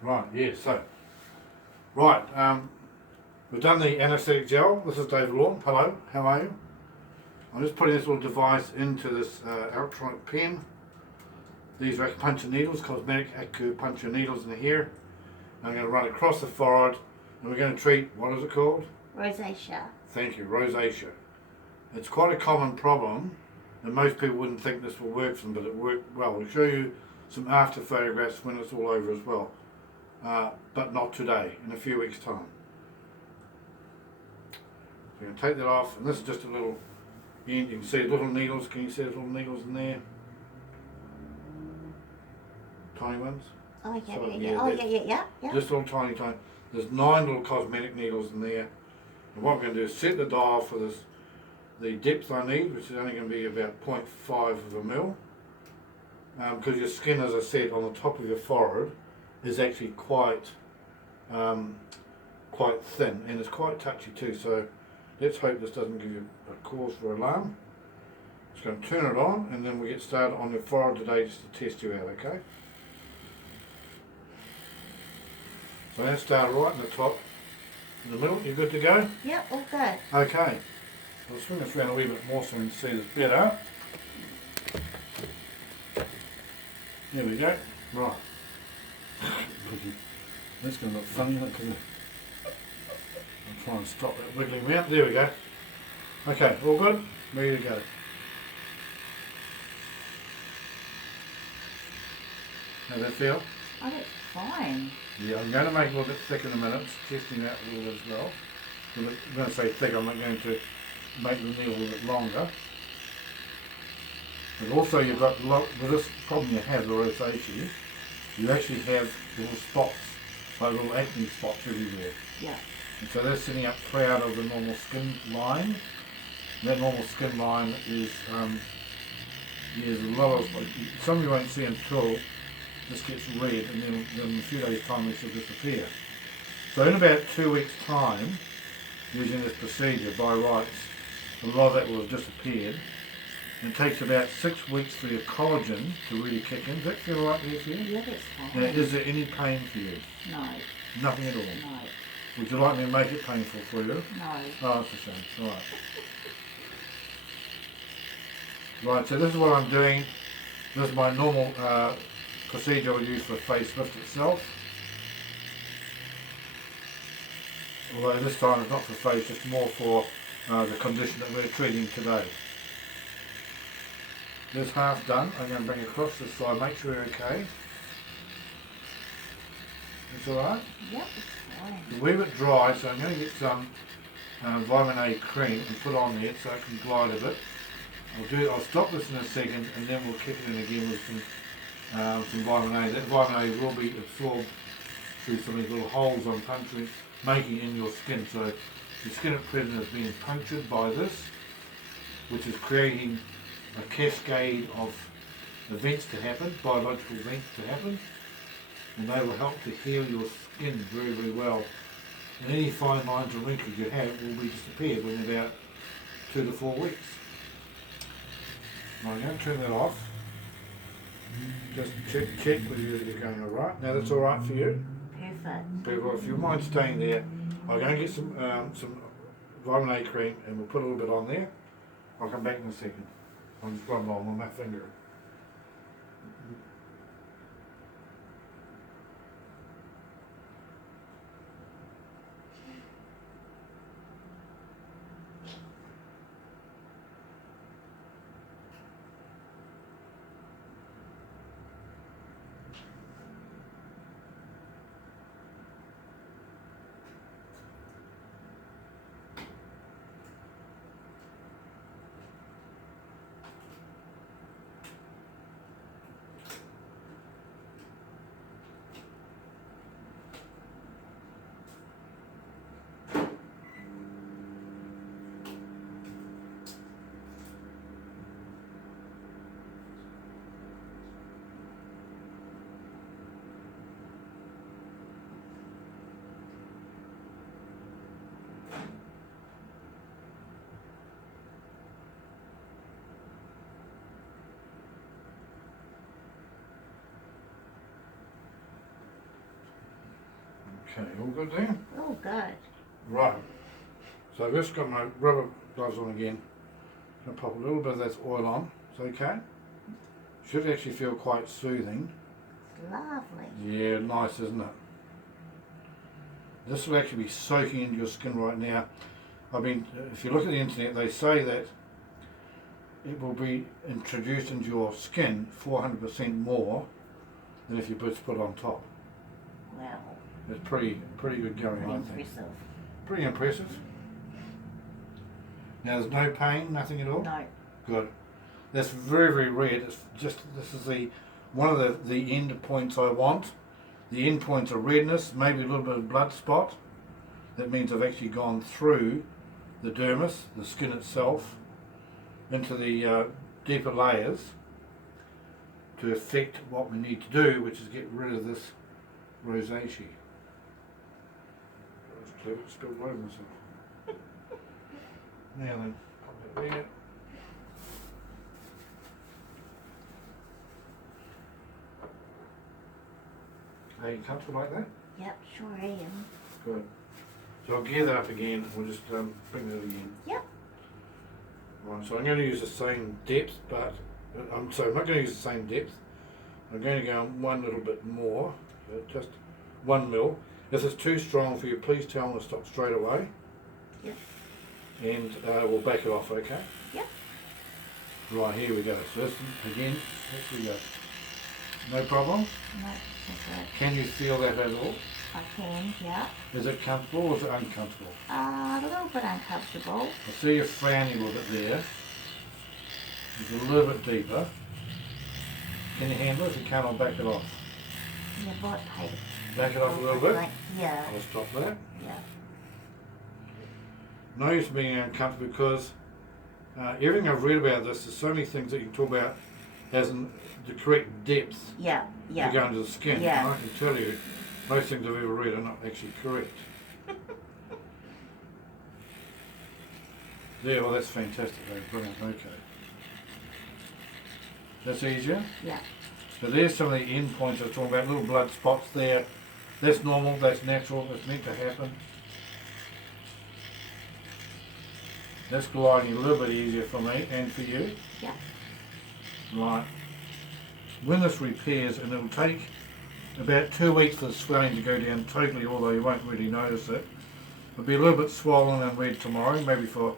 Right, yeah, so. Right, we've done the anaesthetic gel. This is David Lawton. Hello, how are you? I'm just putting this little device into this electronic pen. These are acupuncture needles, cosmetic acupuncture needles in here. I'm going to run across the forehead and we're going to treat, what is it called? Rosacea. Thank you, rosacea. It's quite a common problem and most people wouldn't think this will work for them, but it worked well. We'll show you some after photographs when it's all over as well. But not today, in a few weeks' time. So you're going to take that off, and this is just a little, you can see little needles. Can you see the little needles in there? Tiny ones? Oh, yeah, So, yeah. Just little tiny. There's 9 little cosmetic needles in there. And what we're going to do is set the dial for this, the depth I need, which is only going to be about 0.5 of a mil. Because your skin, as I said, on the top of your forehead is actually quite thin, and it's quite touchy too, so let's hope this doesn't give you a cause for alarm. Just going to turn it on and then we get started on your forehead today just to test you out, okay? So let's start right in the top, in the middle. You good to go? Yep, all good. Okay, I'll swing this around a wee bit more so we can see this better. There we go, right. That's going to look funny, isn't it? Because I'll try and stop that wiggling out. There we go. Okay, all good? Ready to go. How's that feel? Oh, that's fine. Yeah, I'm going to make it a little bit thick in a minute, testing that a little bit as well. I'm going to say thick, I'm not going to make the needle a little bit longer. But also you've got, with this problem you have, the rosacea, you actually have little spots, like little acne spots everywhere. Yeah. And so they're sitting up proud of the normal skin line. That normal skin line is as low as, some of you won't see until this gets red, and then in a few days' time this will disappear. So in about 2 weeks' time, using this procedure by rights, a lot of that will have disappeared. And it takes about 6 weeks for your collagen to really kick in. Does that feel right there for you? Yeah, that's fine. Now, is there any pain for you? No. Nothing at all? No. Would you like me to make it painful for you? No. Oh, that's a shame. Right. Right, so this is what I'm doing. This is my normal procedure I use for the facelift itself. Although this time it's not for face, it's more for the condition that we're treating today. This half done, I'm going to bring it across this side, make sure you're okay. It's alright? Yep, it's fine. It's a wee bit dry, so I'm going to get some vitamin A cream and put on there so it can glide a bit. I'll stop this in a second and then we'll kick it in again with some vitamin A. That vitamin A will be absorbed through some of these little holes I'm puncturing, making in your skin. So your skin at present is being punctured by this, which is creating a cascade of events to happen, biological events to happen, and they will help to heal your skin very, very well. And any fine lines or wrinkles you have will be disappeared within about 2 to 4 weeks. I'm going to turn that off. Just check whether you're going alright. Now that's alright for you? Perfect. But if you mind staying there, I'm going to get some vitamin A cream and we'll put a little bit on there. I'll come back in a second. I'm just rubbing on with my finger. Okay, all good there? Oh, good. Right. So I've just got my rubber gloves on again. I'm going to pop a little bit of that oil on. It's okay. Should actually feel quite soothing. It's lovely. Yeah, nice, isn't it? This will actually be soaking into your skin right now. If you look at the internet, they say that it will be introduced into your skin 400% more than if you just put it on top. Wow. It's pretty good going, Pretty I think. impressive. Pretty impressive. Now there's no pain, nothing at all? No. Good. That's very rare. It's just, this is one of the end points I want. The end points are redness, maybe a little bit of blood spot. That means I've actually gone through the dermis, the skin itself, into the deeper layers to affect what we need to do, which is get rid of this rosacea. That's clever, spilled all over myself. Now then, pop that there. Are you comfortable like that? Yep, sure am. Good. So I'll gear that up again. We'll just bring that again. Yep. Right, so I'm going to use the same depth, but I'm not going to use the same depth. I'm going to go on one little bit more, just 1 mil. If it's too strong for you, please tell me to stop straight away. Yep. And we'll back it off, okay? Yep. Right, here we go. So this, again, here we go. No problem? No, that's good. Can you feel that at all? I can, yeah. Is it comfortable or is it uncomfortable? A little bit uncomfortable. I see you frowning a little bit there. It's a little bit deeper. Can you handle it? If you can't, I'll back it off. Yeah, but hey. Back it off a little bit. Yeah. I'll stop that. Yeah. No use being uncomfortable because everything I've read about this, there's so many things that you can talk about as in the correct depth Yeah. Yeah. to go into the skin. Yeah. And I can tell you, most things I've ever read are not actually correct. There, well that's fantastic, brilliant, okay. That's easier? Yeah. So there's some of the end points I was talking about, little blood spots there. That's normal, that's natural, it's meant to happen. That's gliding a little bit easier for me and for you. Yeah. Right. When this repairs, and it'll take about 2 weeks for the swelling to go down totally, although you won't really notice it. It'll be a little bit swollen and red tomorrow, maybe for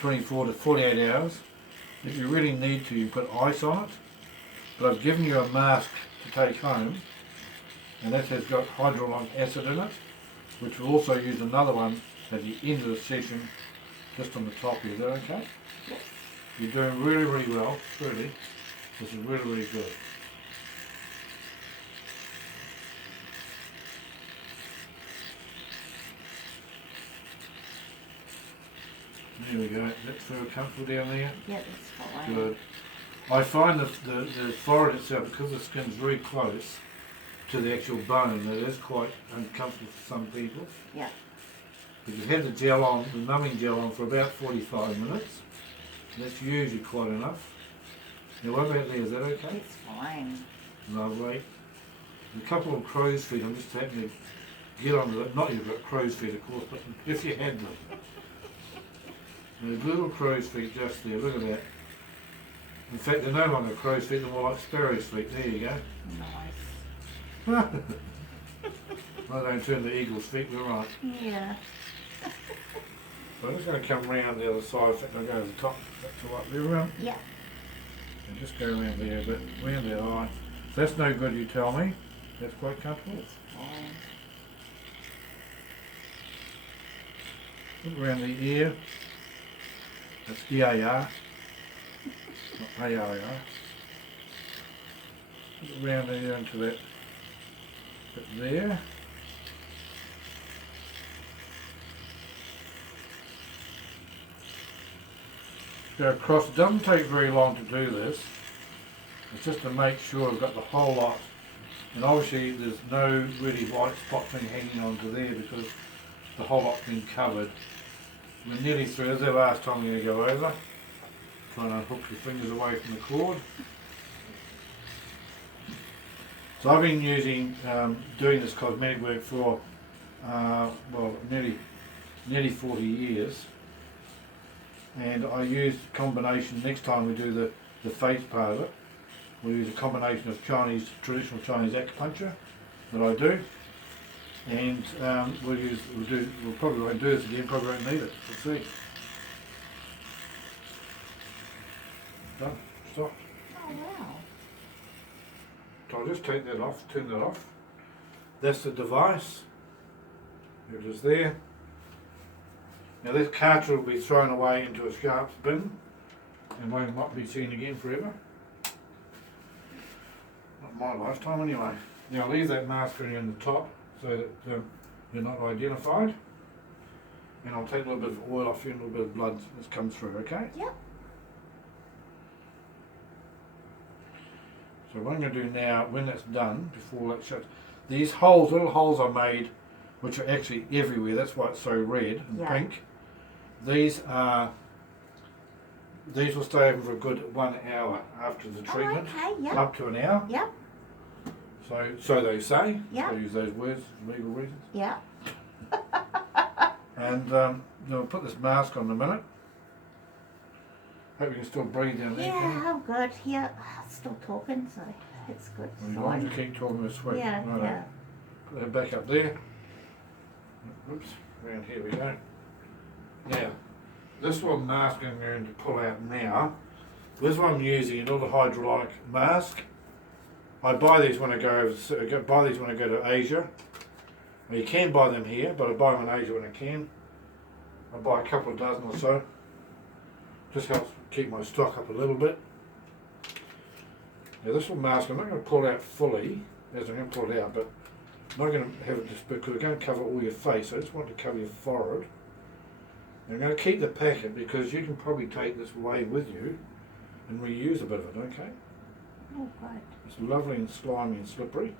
24 to 48 hours. If you really need to, you put ice on it. But I've given you a mask to take home, and that has got hyaluronic acid in it, which we'll also use another one at the end of the session, just on the top here. Is that okay? Yes. You're doing really well, really. This is really good. There we go. Does that feel comfortable down there? Yeah, that's fine. Good. I find that the forehead itself, because the skin's very close to the actual bone, it is quite uncomfortable for some people. Yeah. If you've had the gel on, the numbing gel on for about 45 minutes, that's usually quite enough. Now what about there, is that okay? It's fine. Lovely. A couple of crow's feet, I'm just happening to get onto that. Not you've got crow's feet of course, but if you had them. There's little crow's feet just there, look at that. In fact, they're no longer crow's feet, they're more like sparrow's feet. There you go. Nice. I don't turn the eagle's feet, we're right. Yeah. So I'm just going to come round the other side. In fact, I'll go to the top. That's all right there, around. Yeah. And just go around there a bit, round that eye. If that's no good, you tell me. That's quite comfortable. It's fine. Look around the ear. That's EAR. Not ARR. Look around there into that bit there. Go across. It doesn't take very long to do this. It's just to make sure I've got the whole lot. And obviously there's no really white spot thing hanging onto there because the whole lot's been covered. We're nearly through. This is the last time we're going to go over. Try and unhook your fingers away from the cord. So I've been using, doing this cosmetic work for well, nearly 40 years. And I use a combination, next time we do the face part of it, we'll use a combination of traditional Chinese acupuncture that I do. And we'll probably won't do this again, probably won't need it. We'll see. Done. Stop. Oh wow. So I'll just take that off, turn that off. That's the device. It is there. Now this cartridge will be thrown away into a sharps bin and won't not be seen again forever. Not my lifetime anyway. Now I'll leave that mask in the top so that you're not identified. And I'll take a little bit of oil off you and a little bit of blood that's come through, okay? Yep. So what I'm going to do now, when that's done, before that shuts, these holes, little holes I made, which are actually everywhere, that's why it's so red and pink. These will stay open for a good 1 hour after the treatment. Oh, okay, yep. Up to an hour. Yep. So they say. Yep. I use those words for legal reasons. Yep. And I'll put this mask on in a minute. Hope you can still breathe down there. Yeah, I'm good. Yeah, still talking, so it's good. Well, you want to keep talking this way. Yeah, Right. yeah. Put that back up there. Oops, around here we go. Now, this one mask I'm going to pull out now. This one I'm using another hydraulic mask. I buy these when I go to Asia. Well, you can buy them here, but I buy them in Asia when I can. I buy a couple of dozen or so. Just helps keep my stock up a little bit. Now this little mask, I'm not going to pull out fully, as I'm going to pull it out, but I'm not going to have it just because we're going to cover all your face. I just want to cover your forehead. And I'm going to keep the packet because you can probably take this away with you and reuse a bit of it, okay? Oh, good. It's lovely and slimy and slippery.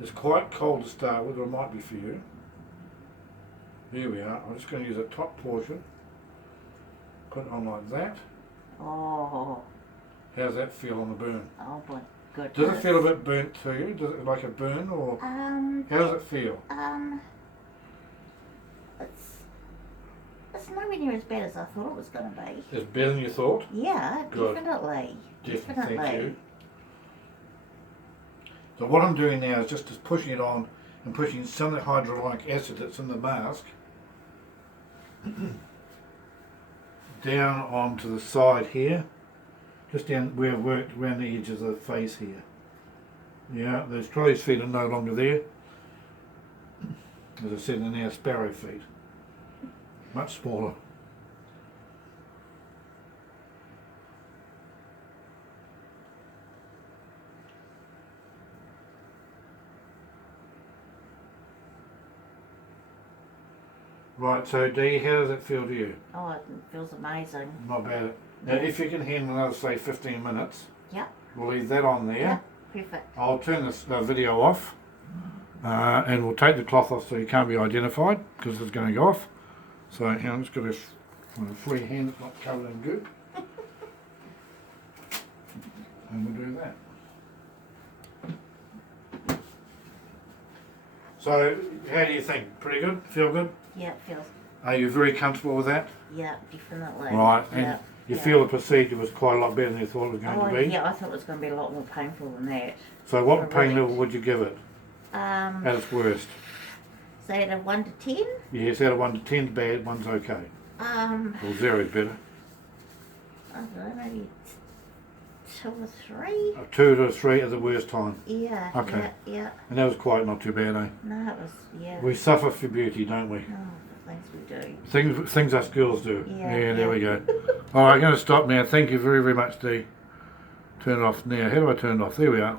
It's quite cold to start with, or it might be for you. Here we are. I'm just going to use the top portion. Put it on like that. Oh. How's that feel on the burn? Oh, my goodness. Does it feel a bit burnt to you? Does it like a burn, or how does it feel? It's nowhere near as bad as I thought it was going to be. It's better than you thought? Yeah, Good. definitely. Definitely. Thank you. So what I'm doing now is just pushing it on and pushing some of the hyaluronic acid that's in the mask down onto the side here, just down where I've worked around the edges of the face here. Yeah, those crow's feet are no longer there. As I said, they're now sparrow feet. Much smaller. Right, so Dee, how does it feel to you? Oh, it feels amazing. Not bad. Now, if you can handle another, say, 15 minutes, Yep. we'll leave that on there. Yep, perfect. I'll turn this video off, and we'll take the cloth off so you can't be identified, because it's going to go off. So, hang on, I'm just got a free hand that's not covered in goop. And we'll do that. So, how do you think? Pretty good? Feel good? Yeah, it feels. Are you very comfortable with that? Yeah, definitely. Right, and yeah, you feel the procedure was quite a lot better than you thought it was going to be? Yeah, I thought it was going to be a lot more painful than that. So what pain level would you give it At at its worst? Say out of 1 to 10? Yes, out of 1 to 10 is bad, 1's okay. Or 0 is better. I don't know, maybe 2 or 3? 2 to 3 at the worst time. Yeah. Okay. Yeah. And that was quite not too bad, eh? No, it was, yeah. We suffer for beauty, don't we? Oh, the things we do. Things us girls do. Yeah, There we go. Alright, I'm going to stop now. Thank you very, very much, Dee. Turn it off now. How do I turn it off? There we are.